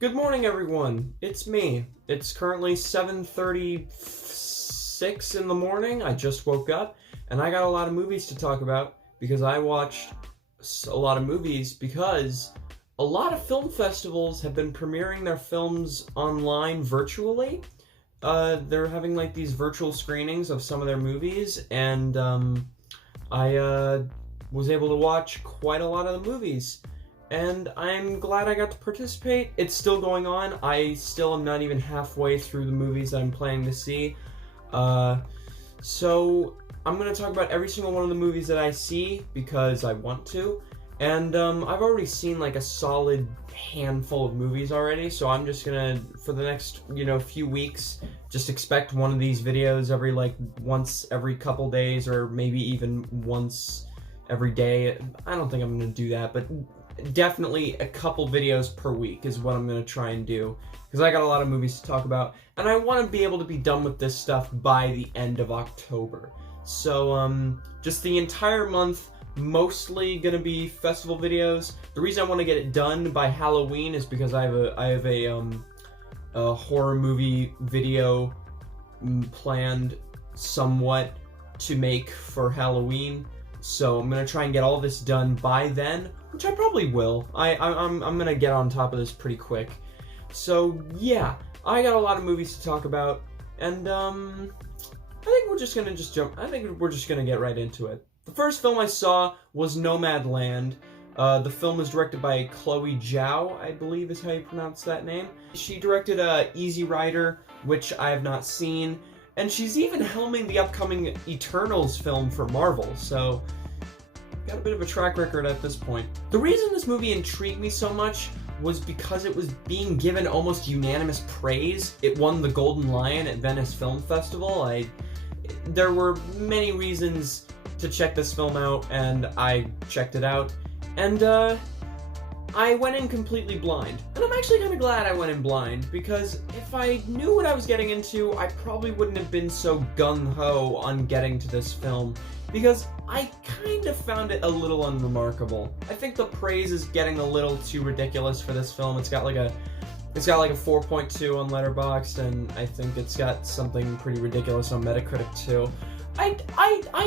Good morning, everyone. It's me. It's currently 7:36 in the morning. I just woke up, and I got a lot of movies to talk about because I watched a lot of movies because a lot of film festivals have been premiering their films online virtually. They're having like these virtual screenings of some of their movies, and I was able to watch quite a lot of the movies. And I'm glad I got to participate. It's still going on. I still am not even halfway through the movies that I'm planning to see. So I'm going to talk about every single one of the movies that I see because I want to. And I've already seen like a solid handful of movies already, so I'm just gonna, for the next, few weeks, just expect one of these videos once every couple days, or maybe even once every day. I don't think I'm gonna do that, but definitely a couple videos per week is what I'm going to try and do, because I got a lot of movies to talk about, and I want to be able to be done with this stuff by the end of October. So, just the entire month, mostly going to be festival videos. The reason I want to get it done by Halloween is because I have a horror movie video planned somewhat to make for Halloween. So I'm gonna try and get all this done by then, which I probably will. I'm gonna get on top of this pretty quick. So yeah, I got a lot of movies to talk about, and I think we're just gonna get right into it. The first film I saw was Nomadland. The film was directed by Chloe Zhao, I believe is how you pronounce that name. She directed Easy Rider, which I have not seen. And she's even helming the upcoming Eternals film for Marvel, so got a bit of a track record at this point. The reason this movie intrigued me so much was because it was being given almost unanimous praise. It won the Golden Lion at Venice Film Festival. There were many reasons to check this film out, and I checked it out, and I went in completely blind. And I'm actually kind of glad I went in blind, because if I knew what I was getting into, I probably wouldn't have been so gung-ho on getting to this film, because I kind of found it a little unremarkable. I think the praise is getting a little too ridiculous for this film. It's got like a 4.2 on Letterboxd, and I think it's got something pretty ridiculous on Metacritic too. I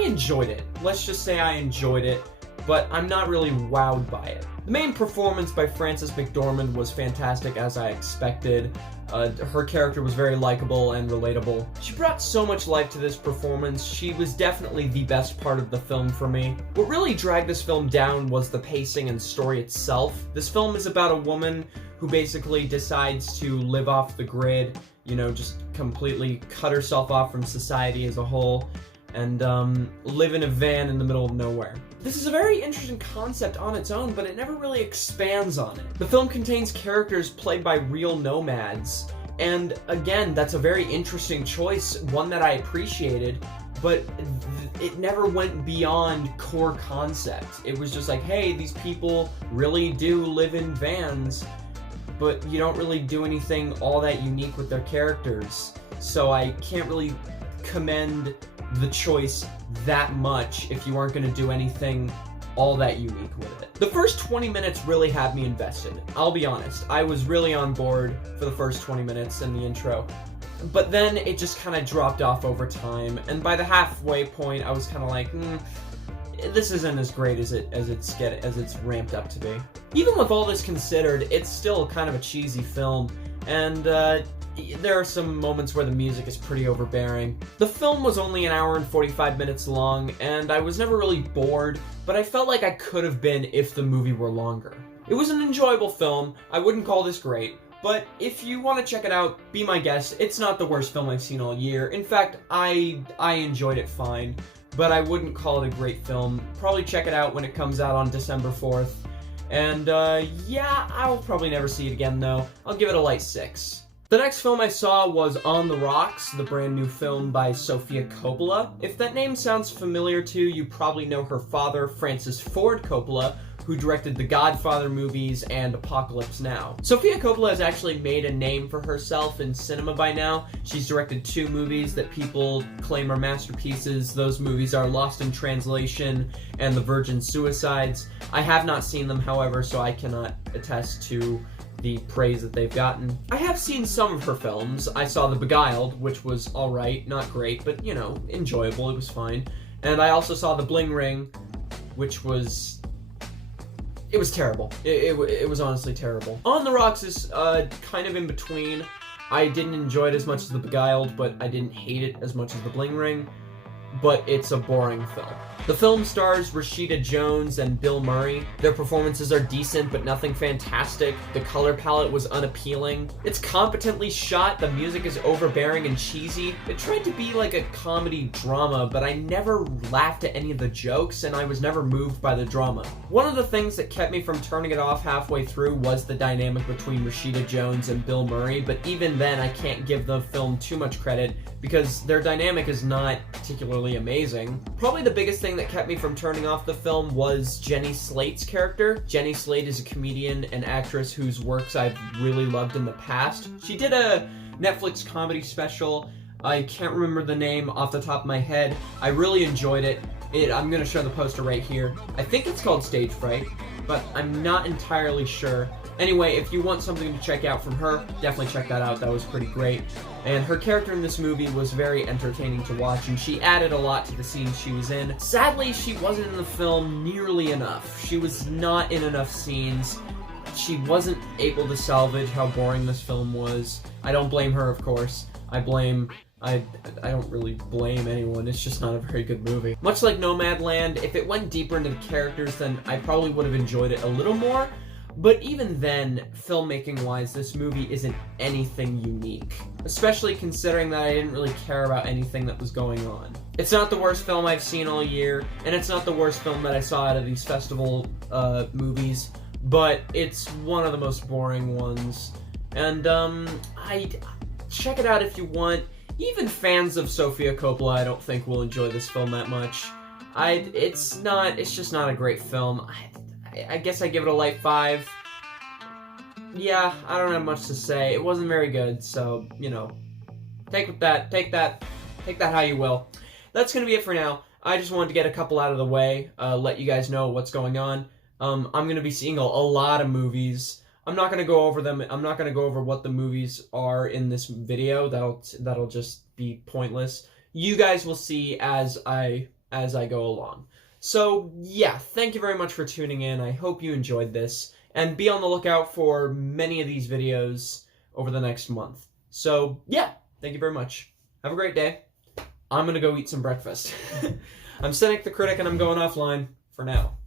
enjoyed it. Let's just say I enjoyed it, but I'm not really wowed by it. The main performance by Frances McDormand was fantastic, as I expected. Her character was very likable and relatable. She brought so much life to this performance. She was definitely the best part of the film for me. What really dragged this film down was the pacing and story itself. This film is about a woman who basically decides to live off the grid, just completely cut herself off from society as a whole, and live in a van in the middle of nowhere. This is a very interesting concept on its own, but it never really expands on it. The film contains characters played by real nomads, and again, that's a very interesting choice, one that I appreciated, but it never went beyond core concept. It was just like, hey, these people really do live in vans, but you don't really do anything all that unique with their characters, so I can't really commend the choice that much if you aren't going to do anything all that unique with it. The first 20 minutes really had me invested. I'll be honest, I was really on board for the first 20 minutes in the intro, but then it just kind of dropped off over time, and by the halfway point I was kind of like, this isn't as great as it's ramped up to be. Even with all this considered, it's still kind of a cheesy film, and there are some moments where the music is pretty overbearing. The film was only an hour and 45 minutes long, and I was never really bored, but I felt like I could have been if the movie were longer. It was an enjoyable film. I wouldn't call this great, but if you want to check it out, be my guest. It's not the worst film I've seen all year. In fact, I enjoyed it fine, but I wouldn't call it a great film. Probably check it out when it comes out on December 4th. And yeah, I'll probably never see it again though. I'll give it a light 6. The next film I saw was On the Rocks, the brand new film by Sofia Coppola. If that name sounds familiar to you, you probably know her father, Francis Ford Coppola, who directed the Godfather movies and Apocalypse Now. Sofia Coppola has actually made a name for herself in cinema by now. She's directed 2 movies that people claim are masterpieces. Those movies are Lost in Translation and The Virgin Suicides. I have not seen them, however, so I cannot attest to the praise that they've gotten. I have seen some of her films. I saw The Beguiled, which was alright, not great, but, you know, enjoyable, it was fine. And I also saw The Bling Ring, which was... it was terrible. It was honestly terrible. On the Rocks is kind of in between. I didn't enjoy it as much as The Beguiled, but I didn't hate it as much as The Bling Ring. But it's a boring film. The film stars Rashida Jones and Bill Murray. Their performances are decent, but nothing fantastic. The color palette was unappealing. It's competently shot, the music is overbearing and cheesy. It tried to be like a comedy drama, but I never laughed at any of the jokes, and I was never moved by the drama. One of the things that kept me from turning it off halfway through was the dynamic between Rashida Jones and Bill Murray, but even then I can't give the film too much credit because their dynamic is not particularly amazing. Probably the biggest thing that kept me from turning off the film was Jenny Slate's character. Jenny Slate is a comedian and actress whose works I've really loved in the past. She did a Netflix comedy special. I can't remember the name off the top of my head. I really enjoyed it. I'm gonna show the poster right here. I think it's called Stage Fright, but I'm not entirely sure. Anyway, if you want something to check out from her, definitely check that out. That was pretty great. And her character in this movie was very entertaining to watch, and she added a lot to the scenes she was in. Sadly, she wasn't in the film nearly enough. She was not in enough scenes. She wasn't able to salvage how boring this film was. I don't blame her, of course. I don't really blame anyone. It's just not a very good movie. Much like Nomadland, if it went deeper into the characters, then I probably would have enjoyed it a little more. But even then, filmmaking-wise, this movie isn't anything unique. Especially considering that I didn't really care about anything that was going on. It's not the worst film I've seen all year, and it's not the worst film that I saw out of these festival movies, but it's one of the most boring ones. And, check it out if you want. Even fans of Sofia Coppola, I don't think will enjoy this film that much. It's just not a great film. I guess I give it a light 5. Yeah, I don't have much to say. It wasn't very good, so, you know, take that how you will. That's gonna be it for now. I just wanted to get a couple out of the way, let you guys know what's going on. I'm gonna be seeing a lot of movies. I'm not gonna go over them. I'm not gonna go over what the movies are in this video. That'll just be pointless. You guys will see as I go along. So, yeah, thank you very much for tuning in. I hope you enjoyed this, and be on the lookout for many of these videos over the next month. So, yeah, thank you very much. Have a great day. I'm gonna go eat some breakfast. I'm Cynic the Critic, and I'm going offline for now.